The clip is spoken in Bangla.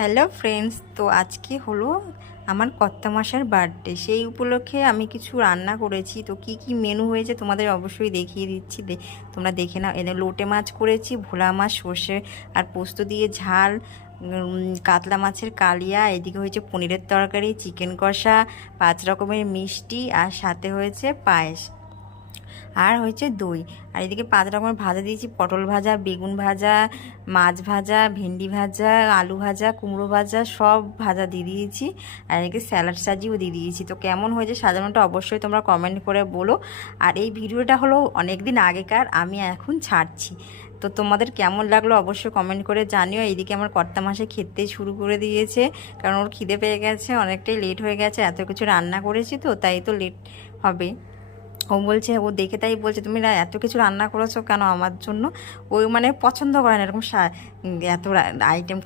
হ্যালো ফ্রেন্ডস, তো আজকে হলো আমার কর্তা মশার বার্থডে। সেই উপলক্ষে আমি কিছু রান্না করেছি। তো কি কি মেনু হয়েছে তোমাদের অবশ্যই দেখিয়ে দিচ্ছি, তোমরা দেখে নাও। এনে লোটে মাছ করেছি, ভোলা মাছ সর্ষে আর পোস্ত দিয়ে ঝাল, কাতলা মাছের কালিয়া, এদিকে হয়েছে পনিরের তরকারি, চিকেন কষা, 5 রকমের মিষ্টি, আর সাথে হয়েছে পায়েস, আর হয়েছে দই। আর এদিকে 5 রকমের ভাজা দিয়েছি, পটল ভাজা, বেগুন ভাজা, মাছ ভাজা, ভেন্ডি ভাজা, আলু ভাজা, কুমড়ো ভাজা, সব ভাজা দিয়ে দিয়েছি। আর এদিকে স্যালাড সাজিয়েও দিয়ে দিয়েছি। তো কেমন হয়েছে সাজানোটা অবশ্যই তোমরা কমেন্ট করে বলো। আর এই ভিডিওটা হলো অনেক দিন আগেকার, আমি এখন ছাড়ছি। তো তোমাদের কেমন লাগলো অবশ্যই কমেন্ট করে জানিও। এইদিকে আমার কর্তা মাসে খেতে শুরু করে দিয়েছে, কারণ ওর খিদে পেয়ে গেছে, অনেকটাই লেট হয়ে গেছে, এত কিছু রান্না করেছি তো তাই তো লেট হবে। ও বলছে, ও দেখে তাই বলছে, তুমি না এত কিছু রান্না করেছো কেন আমার জন্য। ওই মানে পছন্দ করে না এরকম এত আইটেম